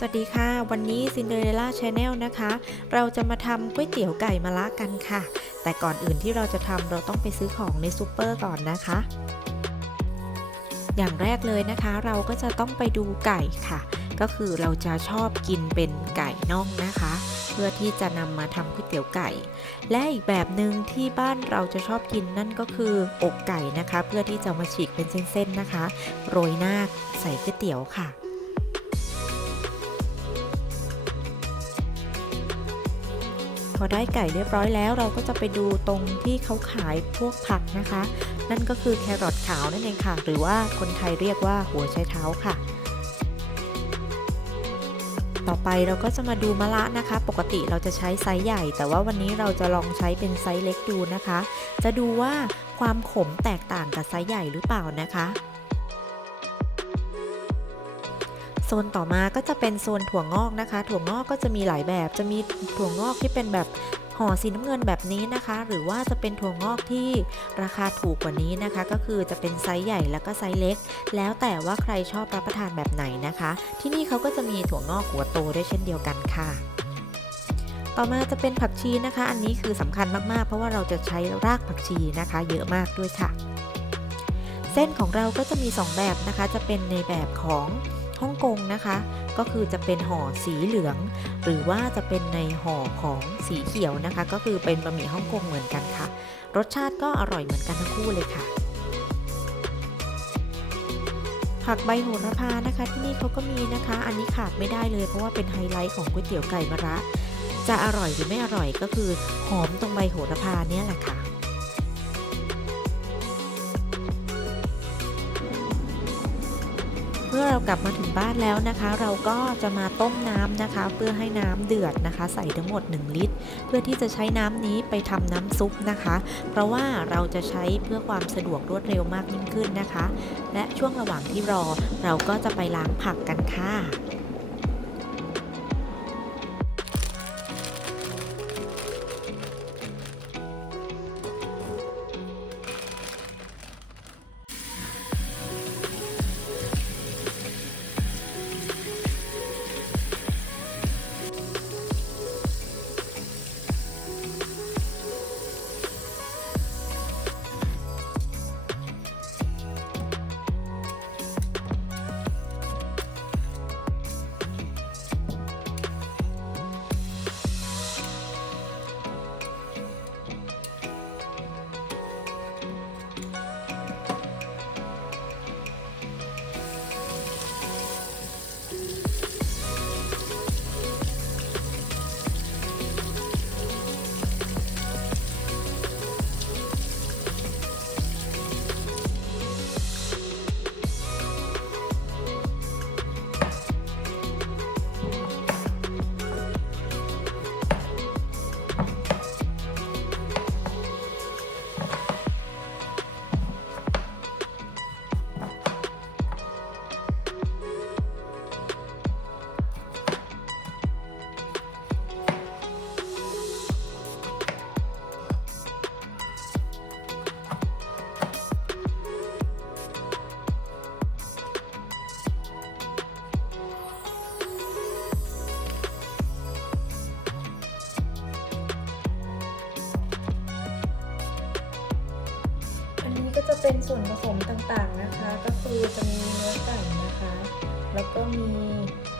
สวัสดีค่ะ วันนี้ซินเดอเรล่าชาแนลนะคะ เราจะมาทำก๋วยเตี๋ยวไก่มะระกันค่ะ แต่ก่อนอื่นที่เราจะทำเราต้องไปซื้อของในซูเปอร์ก่อนนะคะ อย่างแรกเลยนะคะ เราก็จะต้องไปดูไก่ค่ะ ก็คือเราจะชอบกินเป็นไก่น่องนะคะ เพื่อที่จะนำมาทำก๋วยเตี๋ยวไก่ และอีกแบบหนึ่งที่บ้านเราจะชอบกินนั่นก็คืออกไก่นะคะ เพื่อที่จะมาฉีกเป็นเส้นๆนะคะ โรยหน้าใส่ก๋วยเตี๋ยวค่ะ พอได้ไก่เรียบร้อยแล้วเราก็จะไปดูตรงที่เขาขายพวกผักนะคะ นั่นก็คือแครอทขาวนั่นเองค่ะ หรือว่าคนไทยเรียกว่าหัวไชเท้าค่ะ ต่อไปเราก็จะมาดูมะระนะคะ ปกติเราจะใช้ไซส์ใหญ่ แต่ว่าวันนี้เราจะลองใช้เป็นไซส์เล็กดูนะคะ จะดูว่าความขมแตกต่างกับไซส์ใหญ่หรือเปล่านะคะ โซนต่อมาก็จะเป็นโซนถั่วงอกนะคะ ถั่วงอกก็จะมีหลายแบบ จะมีถั่วงอกที่เป็นแบบห่อสีน้ำเงินแบบนี้นะคะ หรือว่าจะเป็นถั่วงอกที่ราคาถูกกว่านี้นะคะ ก็คือจะเป็นไซส์ใหญ่แล้วก็ไซส์เล็ก แล้วแต่ว่าใครชอบรับประทานแบบไหนนะคะ ที่นี่เขาก็จะมีถั่วงอกหัวโตด้วยเช่นเดียวกันค่ะ ต่อมาจะเป็นผักชีนะคะ อันนี้คือสำคัญมากๆ เพราะว่าเราจะใช้รากผักชีนะคะ เยอะมากด้วยค่ะ เส้นของเราก็จะมี 2 แบบนะคะ จะเป็นในแบบของ ฮ่องกงนะคะ ก็คือจะเป็นห่อสีเหลือง หรือว่าจะเป็นในห่อของสีเขียวนะคะ ก็คือเป็นบะหมี่ฮ่องกงเหมือนกันค่ะ รสชาติก็อร่อยเหมือนกันทั้งคู่เลยค่ะผักใบโหระพานะคะที่นี่เขาก็มีนะคะ อันนี้ขาดไม่ได้เลยเพราะว่าเป็นไฮไลท์ของก๋วยเตี๋ยวไก่มะระ จะอร่อยหรือไม่อร่อยก็คือหอมตรงใบโหระพาเนี่ยแหละค่ะ มื่อเรากลับมาถึงบ้านแล้วนะคะ เราก็จะมาต้มน้ำนะคะ เพื่อให้น้ำเดือดนะคะ ใส่ทั้งหมด 1 ลิตร เพื่อที่จะใช้น้ำนี้ไปทำน้ำซุปนะคะ เพราะว่าเราจะใช้เพื่อความสะดวกรวดเร็วมากยิ่งขึ้นนะคะ และช่วงระหว่างที่รอเราก็จะไปล้างผักกันค่ะ อันนี้ก็จะเป็นส่วนผสมต่างๆนะคะ ก็คือจะมีเนื้อไก่นะคะ แล้วก็มี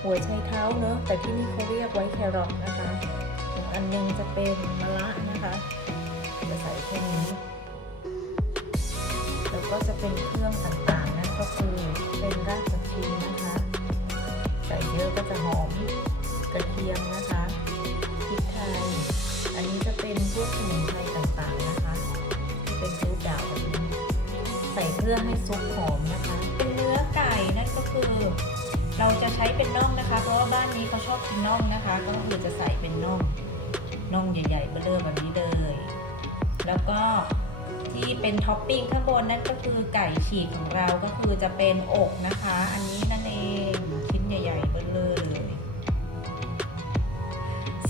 หัวไชเท้าเนอะแต่ที่นี่เขาเรียกไว้แครอทนะคะอันหนึงจะเป็นมะระนะคะ จะใส่แค่นี้ แล้วก็จะเป็นเครื่องต่างๆนั่นก็คือเป็นรากผักชีนะคะ ใส่เยอะก็จะหอมกระเทียมนะคะพริกไทย อันนี้จะเป็นพวกสมุนไพรต่างๆนะคะ เป็นรูปดาวแบบนี้ พื่อให้ซุปหอมนะคะ เป็นเนื้อไก่นั่นก็คือ เราจะใช้เป็นน่องนะคะ เพราะว่าบ้านนี้เขาชอบกินน่องนะคะ ก็คือจะใส่เป็นน่องน่องใหญ่ๆเบลอแบบนี้เลย แล้วก็ที่เป็นท็อปปิ้งข้างบนนั่นก็คือไก่ฉีกของเราก็คือจะเป็นอกนะคะ อันนี้นั่นเองชิ้นใหญ่ๆเบลอเลย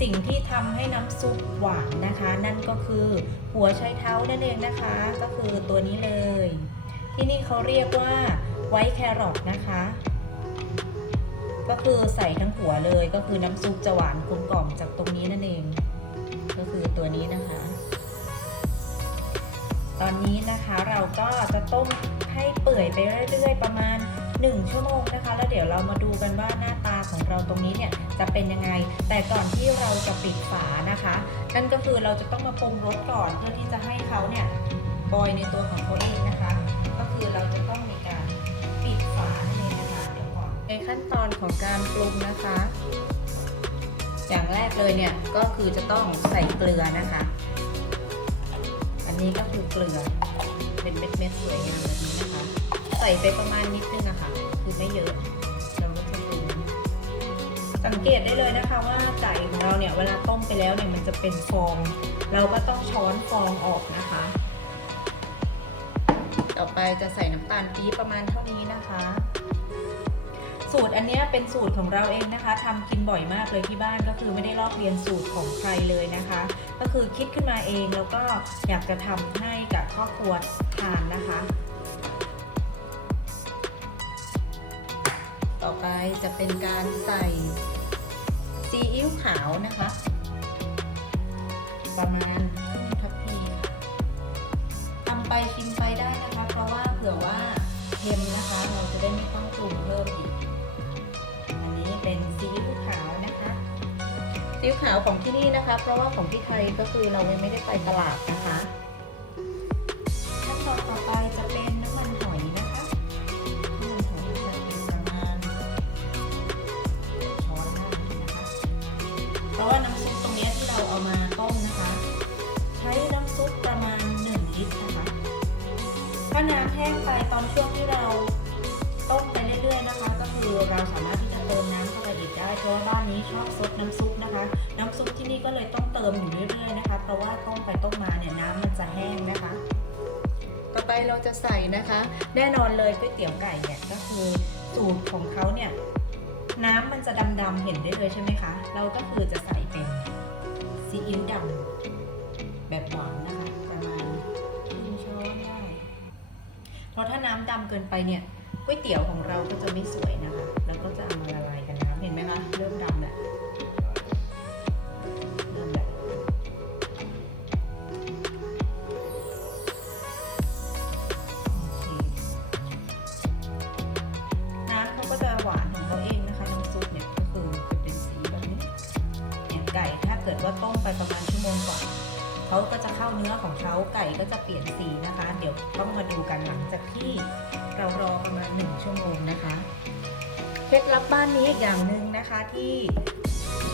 สิ่งที่ทำให้น้ำซุปหวานนะคะ นั่นก็คือหัวไชเท้านั่นเองนะคะ ก็คือตัวนี้เลย ที่นี่เขาเรียกว่าไวท์แครอทนะคะ ก็คือใส่ทั้งหัวเลย ก็คือน้ำซุปจะหวานกลมกล่อมจากตรงนี้นั่นเอง ก็คือตัวนี้นะคะ ตอนนี้นะคะเราก็จะต้มให้เปื่อยไปเรื่อยๆ ประมาณ 1 ชั่วโมงนะคะ แล้วเดี๋ยวเรามาดูกันว่าหน้าตาของเราตรงนี้เนี่ยจะเป็นยังไง แต่ก่อนที่เราจะปิดฝานะคะ นั่นก็คือเราจะต้องมาปรุงรสก่อนเพื่อที่จะให้เขาเนี่ยบอยในตัวของเขาเองนะคะ ขั้นตอนของการปรุงนะคะ อย่างแรกเลยเนี่ยก็คือจะต้องใส่เกลือนะคะ อันนี้ก็คือเกลือเป็นเม็ดๆสวยงามแบบนี้นะคะ ใส่ไปประมาณนิดนึงนะคะคือไม่เยอะเราก็จะปรุงสังเกตได้เลยนะคะว่าไก่ของเราเนี่ยเวลาต้มไปแล้วเนี่ยมันจะเป็นฟอง เราก็ต้องช้อนฟองออกนะคะ ต่อไปจะใส่น้ำตาลปี๊บประมาณเท่านี้นะคะ สูตรอันนี้เป็นสูตรของเราเองนะคะทำกินบ่อยมากเลยที่บ้านก็คือไม่ได้ลอกเรียนสูตรของใครเลยนะคะ ก็คือคิดขึ้นมาเองแล้วก็อยากจะทำให้กับครอบครัวทานนะคะ ต่อไปจะเป็นการใส่ซีอิ๊วขาวนะคะ ประมาณทัพพีทำไปชิมไปได้นะคะ เพราะว่าเผื่อว่าเค็มนะคะ เราจะได้ไม่ต้องปรุงเพิ่มอีก ซีอิ๊วขาวของที่นี่นะคะ เพราะว่าของที่ไทยก็คือเรายังไม่ได้ไปตลาดนะคะ น้ำซุปที่นี่ก็เลยต้องเติมอยู่เรื่อยๆนะคะ เพราะว่าต้มไปต้มมาเนี่ยน้ำมันจะแห้งนะคะ ต่อไปเราจะใส่นะคะ แน่นอนเลยก๋วยเตี๋ยวไก่เนี่ยก็คือสูตรของเขาเนี่ยน้ำมันจะดำๆเห็นได้เลยใช่ไหมคะ เราก็คือจะใส่เป็นซีอิ๊วดำแบบหวานนะคะประมาณครึ่งช้อนได้เพราะถ้าน้ำดำเกินไปเนี่ยก๋วยเตี๋ยวของเราก็จะไม่สวยนะคะ แล้วก็จะเอา ต้องมาดูกันหลังจากที่เรารอประมาณหนึ่งชั่วโมงนะคะ เคล็ดลับบ้านนี้อีกอย่างหนึ่งนะคะที่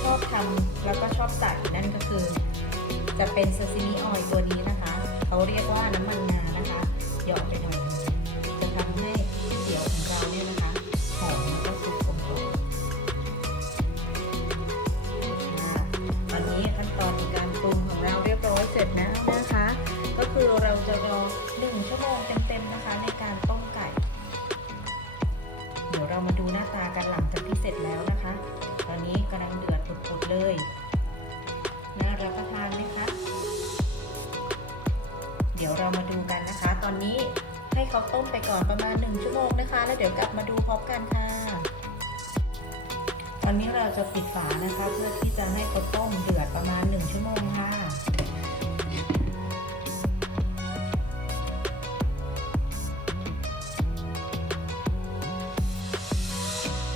ชอบทำแล้วก็ชอบใส่นั่นก็คือ จะเป็นซาซิมิออยตัวนี้นะคะ เขาเรียกว่าน้ำมันงานะคะหยอดไปหน่อย แล้วเดี๋ยวกลับมาดูพร้อมกันค่ะ ตอนนี้เราจะปิดฝานะคะ เพื่อที่จะให้เขาต้มเดือดประมาณ 1 ชั่วโมงค่ะ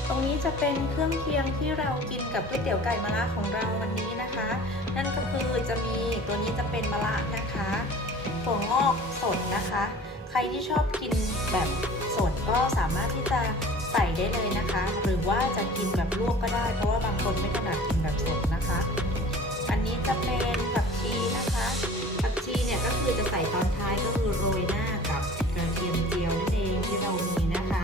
ตรงนี้จะเป็นเครื่องเคียงที่เรากินกับก๋วยเตี๋ยวไก่มะระของเราวันนี้นะคะ นั่นก็คือจะมีตัวนี้จะเป็นมะระนะคะถั่วงอกสดนะคะ ใครที่ชอบกินแบบสด ก็สามารถที่จะใส่ได้เลยนะคะ หรือว่าจะกินแบบลวกก็ได้ เพราะว่าบางคนไม่ถนัดกินแบบสดนะคะ อันนี้จะเป็นผักชีนะคะผักชีเนี่ยก็คือจะใส่ตอนท้ายก็คือโรยหน้ากับกระเทียมเจียวนั่นเองที่เรามีนะคะ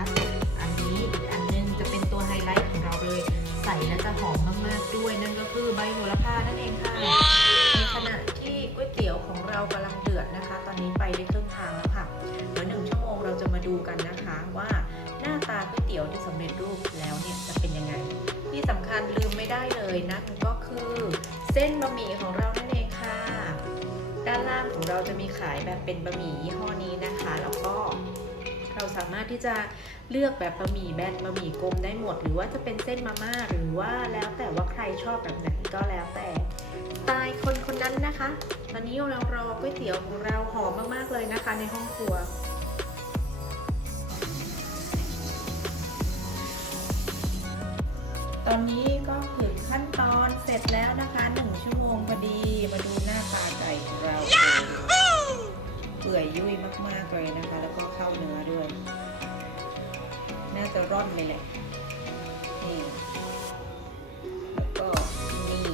อันนี้อันนึงจะเป็นตัวไฮไลท์ของเราเลย ใส่แล้วจะหอมมากๆด้วยนั่นก็คือใบโหระพานั่นเองค่ะในขณะที่ก๋วยเตี๋ยวของเรากำลังเดือดนะคะ ตอนนี้ไปได้ครึ่งทางแล้วค่ะ ดูกันนะคะว่าหน้าตาก๋วยเตี๋ยวที่สำเร็จรูปแล้วเนี่ยจะเป็นยังไง ที่สำคัญลืมไม่ได้เลยนะก็คือเส้นบะหมี่ของเรานั่นเองค่ะ ด้านล่างของเราจะมีขายแบบเป็นบะหมี่ยี่ห้อนี้นะคะ แล้วก็เราสามารถที่จะเลือกแบบบะหมี่แบนบะหมี่กลมได้หมด หรือว่าจะเป็นเส้นมาม่าหรือว่าแล้วแต่ว่าใครชอบแบบไหนก็แล้วแต่สไตล์คนคนนั้นนะคะ ตอนนี้เรารอก๋วยเตี๋ยวของเราหอมมากๆเลยนะคะ ในห้องครัว อนนี้ก็ถึงขั้นตอนเสร็จแล้วนะคะหนึ่งชั่วโมงพอดีมาดูหน้าตาไก่ของเรา เปื่อยยุ่ยมากๆเลยนะคะ แล้วก็เข้าเนื้อด้วย น่าจะร่อนเลยแหละนี่แล้วก็นี่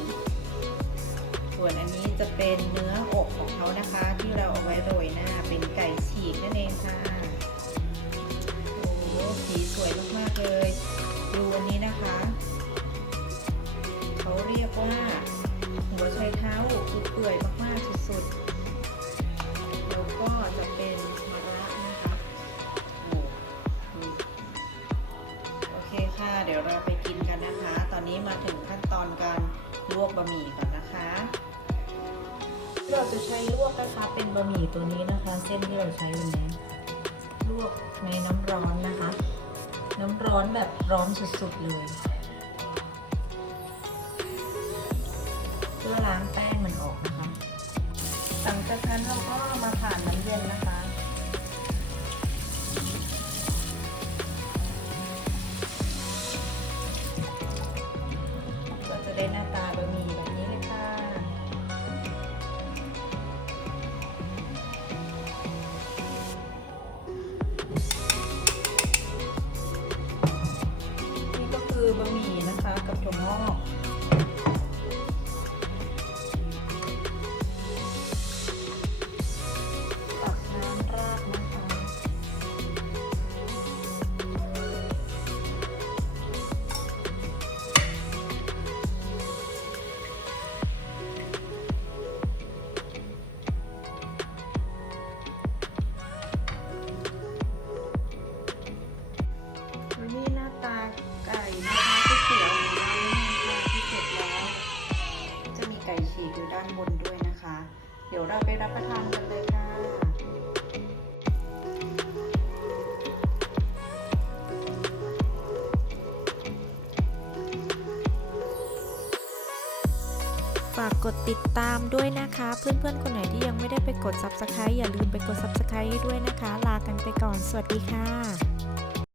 ส่วนอันนี้จะเป็นเนื้ออกของเขานะคะ ที่เราเอาไว้โรยหน้าเป็นไก่ฉีกนั่นเองค่ะโอ้สีสวยมากๆเลยดูอันนี้นะคะ รียกว่า หัวไชเท้าคือเปื่อยมากๆสุดๆแล้วก็จะเป็นมะระนะคะโอ้ดูโอเคค่ะ เดี๋ยวเราไปกินกันนะคะ ตอนนี้มาถึงขั้นตอนการลวกบะหมี่ก่อนนะคะ เราจะใช้ลวกนะคะเป็นบะหมี่ตัวนี้นะคะ เส้นที่เราใช้วันนี้ลวกในน้ำร้อนนะคะ น้ำร้อนแบบร้อนสุดๆเลย พื่อล้างแป้งมันออกนะคะหลังจากนั้นเราก็มาผ่านน้ำเย็นนะคะ ไก่ฉีกอยู่ด้านบนด้วยนะคะ เดี๋ยวเราไปรับประทานกันเลยค่ะฝากกดติดตามด้วยนะคะ เพื่อนๆ คนไหนที่ยังไม่ได้ไปกด Subscribe อย่าลืมไปกด Subscribe ให้ด้วยนะคะ ลากันไปก่อน สวัสดีค่ะ